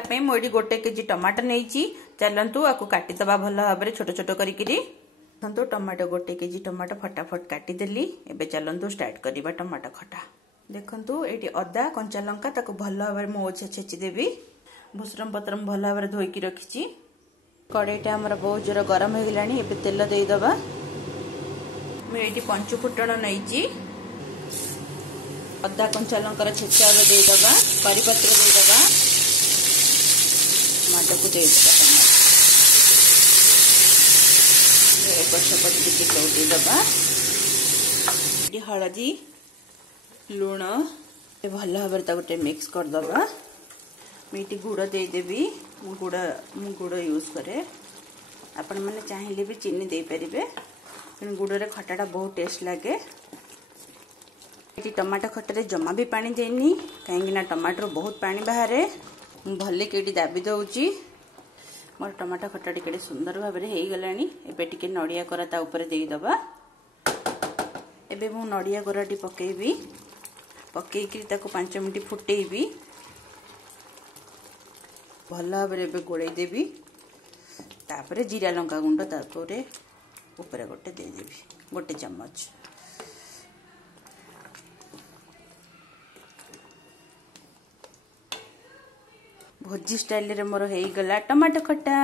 पे मुझे 1 केजी टमाटर नहीं चलतु आपको काटिदबा भल भाव छोट छोट करी टमाटो 1 केजी टमाटो फटाफट काटिदेली। एबे चलतु स्टार्ट करवा टमाटो खटा। देखु ये अदा कंचा लंका ताको भल भाव मुझे छेचिदेवी। भूसरम पत्र भल भाव धोईकी रखी। कड़ईटा आमर बहुत जोर गरम हो गलानी। एबे तेल देदबा। मुझे पंचु फुटण नहीं अदा कंचा लंकार छेचा देदबा। करीपत्र देदबा। टमाटो को देदबा। पछपट टी लौटी दबा। हलदी लुण भल भाव गोटे मिक्स करदबा। मुझे गुड़ देदेवी। गुड़ यूज करे। आपण मैंने चाहिए भी चीनी दे पारे। गुड़ खटाटा बहुत टेस्ट लगे। ये टमाटो खटारे जमा भी पानी देनी कहीं टमाटर बहुत पानी बाहर। भले के दाबी दौची। मोर टमाटो खटा टिके सुंदर भाव में गलानी। एबे टिके नड़िया कोरा ता ऊपर देदबा। एबे मु नड़िया कोराटी पकेबी। पकेकी ताको 5 मिनट फुटेबी। भल भाव में गोड़े देवी। तापरे जीरा लंका गुंड तापरे ऊपर गोटे देदेवी 1 चम्मच। भोजी स्टाइल रे मोर हो गला टमाटो खट्टा।